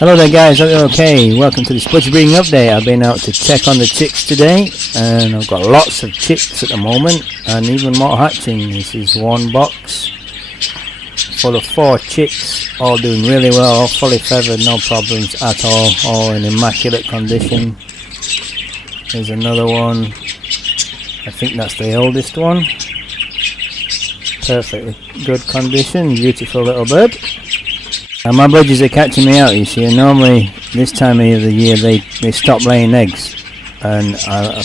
Hello there guys, hope you're okay. Welcome to this Budgie Breeding update. I've been out to check on the chicks today and I've got lots of chicks at the moment and even more hatching. This is one box full of 4 chicks, all doing really well, all fully feathered, no problems at all in immaculate condition. There's another one, I think that's the oldest one. Perfectly good condition, beautiful little bird. And my budgies are catching me out, you see, and normally this time of the year they stop laying eggs, and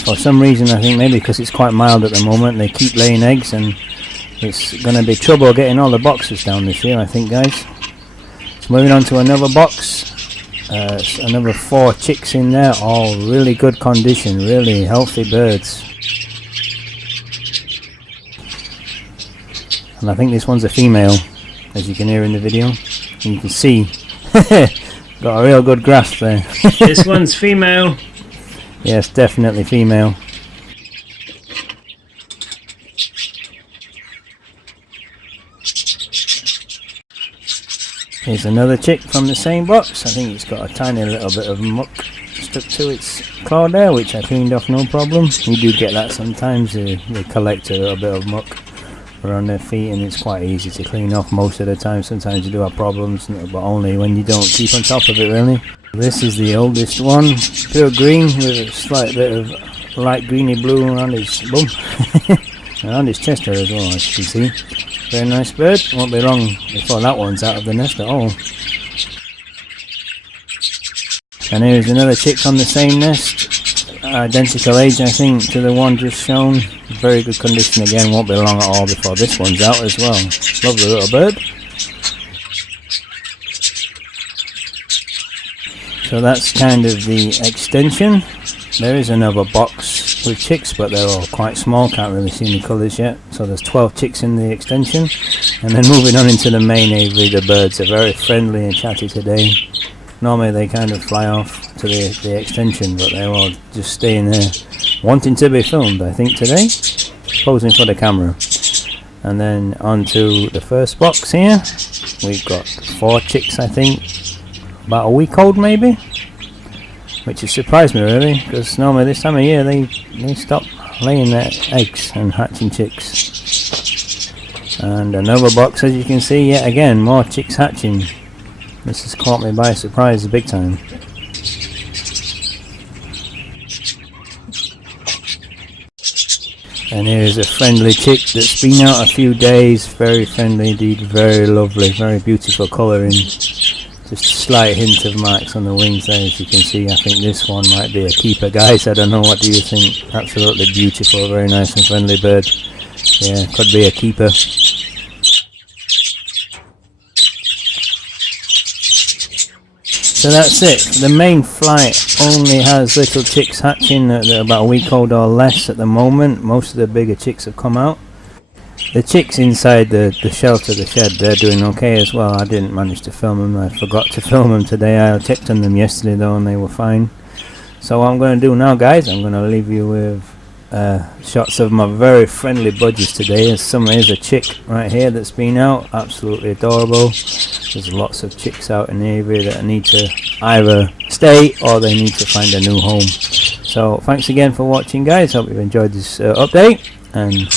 for some reason, I think maybe because it's quite mild at the moment, they keep laying eggs, and it's going to be trouble getting all the boxes down this year, I think, guys. So moving on to another box, another 4 chicks in there, all really good condition, really healthy birds. And I think this one's a female, as you can hear in the video. And you can see, got a real good grasp there. This one's female. Yes, definitely female. Here's another chick from the same box. I think it's got a tiny little bit of muck stuck to its claw there, which I cleaned off no problem. You do get that sometimes, they collect a little bit of muck around their feet, and it's quite easy to clean off most of the time. Sometimes you do have problems, but only when you don't keep on top of it, really. This is the oldest one, pure green with a slight bit of light greeny blue around his bum and around his chest there as well, as you can see. Very nice bird. Won't be long before that one's out of the nest at all. And here's another chick from the same nest, identical age I think to the one just shown. Very good condition again, won't be long at all before this one's out as well. Lovely little bird. So that's kind of the extension. There is another box with chicks, but they're all quite small, can't really see any colours yet. So there's 12 chicks in the extension. And then moving on into the main aviary, the birds are very friendly and chatty today. Normally they kind of fly off to the extension, but they're all just staying there, wanting to be filmed, I think, today, posing for the camera. And then on to the first box here. We've got 4 chicks, I think, about a week old maybe, which has surprised me really, because normally this time of year they stop laying their eggs and hatching chicks. And another box, as you can see, yet again, more chicks hatching. This has caught me by surprise big time. And here's a friendly chick that's been out a few days. Very friendly indeed, very lovely, very beautiful colouring. Just a slight hint of marks on the wings there, as you can see. I think this one might be a keeper, guys. I don't know, what do you think? Absolutely beautiful, very nice and friendly bird. Yeah, could be a keeper. So that's it. The main flight only has little chicks hatching that are about a week old or less at the moment. Most of the bigger chicks have come out. The chicks inside the shelter, the shed, they're doing okay as well. I didn't manage to film them. I forgot to film them today. I checked on them yesterday though and they were fine. So what I'm going to do now, guys, I'm going to leave you with shots of my very friendly budgies today. Here's a chick right here that's been out, absolutely adorable. There's lots of chicks out in the area that need to either stay or they need to find a new home. So thanks again for watching, guys. Hope you've enjoyed this update. And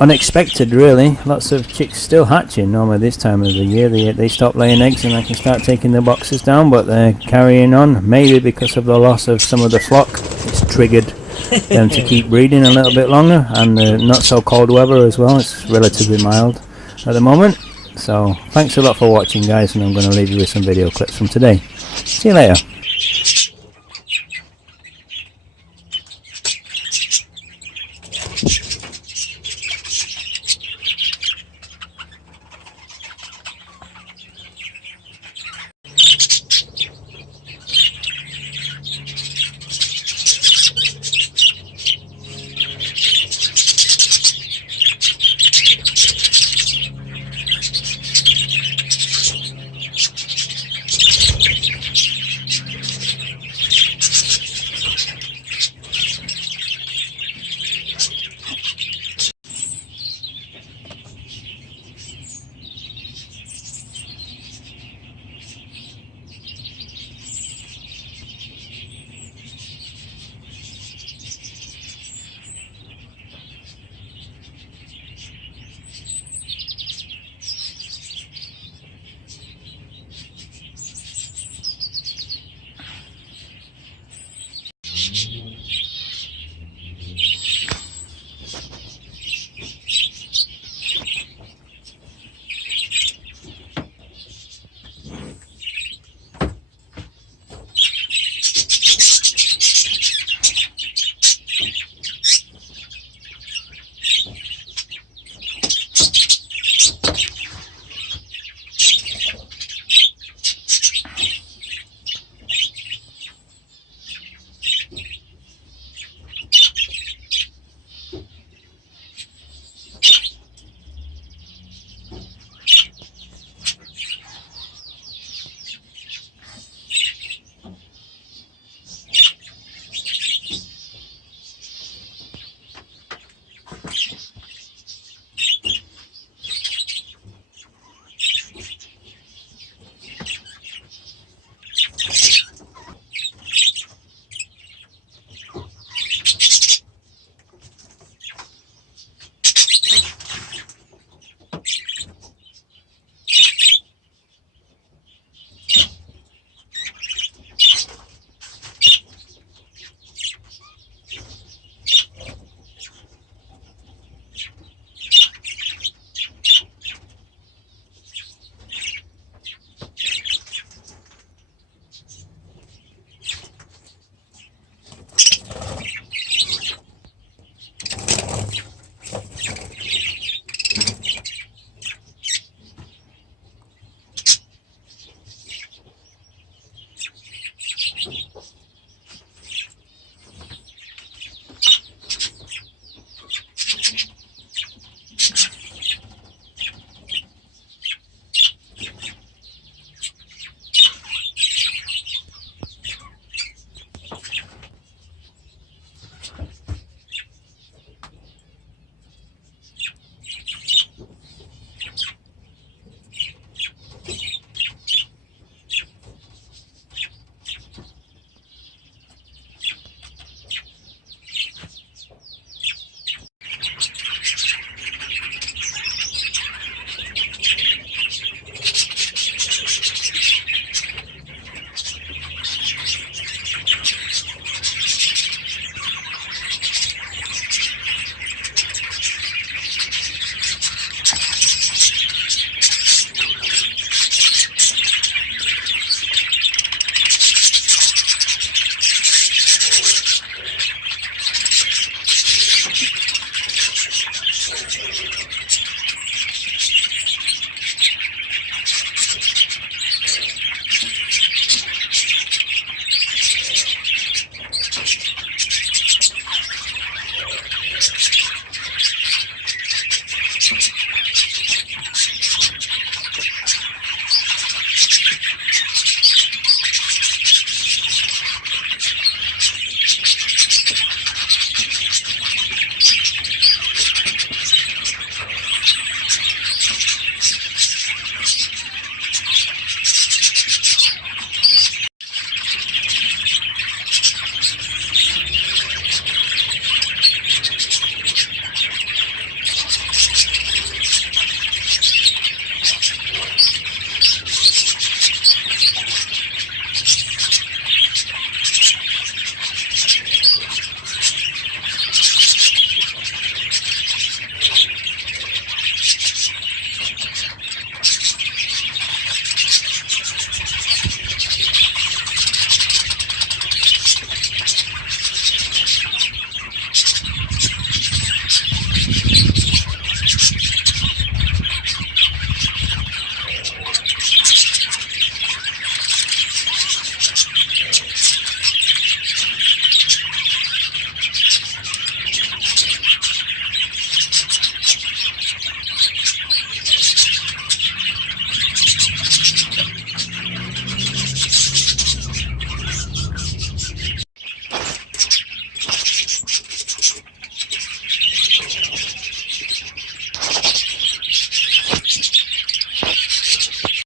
unexpected really, lots of chicks still hatching. Normally this time of the year they stop laying eggs and I can start taking the boxes down, but they're carrying on. Maybe because of the loss of some of the flock, it's triggered them to keep breeding a little bit longer, and not so cold weather as well. It's relatively mild at the moment. So thanks a lot for watching, guys, and I'm going to leave you with some video clips from today. See you later.